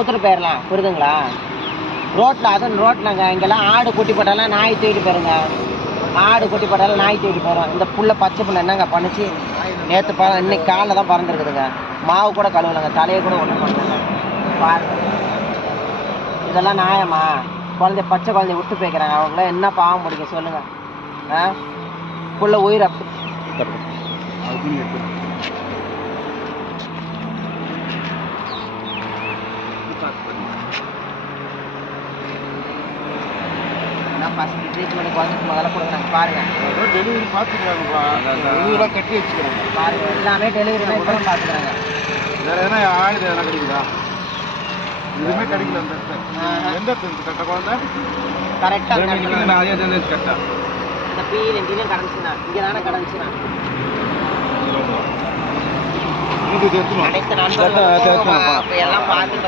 கொடுத்துட்டு போயிடலாம், புரியுதுங்களா? ரோட்டில் அதுவும் ரோட்டில்ங்க இங்கெல்லாம் ஆடு குட்டி போட்டாலாம் நாய் தூக்கிட்டு போயிருங்க. ஆடு குட்டி போட்டாலும் நாய் தூக்கிட்டு போயிடும். இந்த புள்ள பச்சை புள்ள என்னங்க பண்ணுச்சு? நேற்று இன்னைக்கு காலைல தான் பறந்துருக்குதுங்க. மாவு கூட கழுவலைங்க, தலையை கூட ஒன்றும் பண்ணல. பாருங்க, இதெல்லாம் நியாயமா? பச்சை குழந்தைய விட்டு போய்க்கிறாங்க. அவங்கள என்ன பாவம் பிடிக்கும் சொல்லுங்க? புள்ள உயிர் அப்படி ஃபஸ்ட்டு ட்ரீட்மெண்ட் குழந்தைக்கு முதல்ல கொடுக்குறாங்க. பாருங்க, டெலிவரி பார்த்துக்கிறாங்கப்பா, கட்டி வச்சுக்கிறாங்க. பாருங்க, எல்லாமே டெலிவரி கூட பார்த்துக்கிறாங்க. வேற எதனா ஆயுத எதனா கிடைக்குதா? எதுவுமே கிடைக்கல. எந்த கட்ட குழந்தை கரெக்டாக கட்டா இந்த பீ எங்கேயும் கிடந்துச்சுண்ணா, இங்கே தானே கிடந்துச்சுண்ணா. அனைத்து நண்பர்களும் எல்லாம் பார்த்து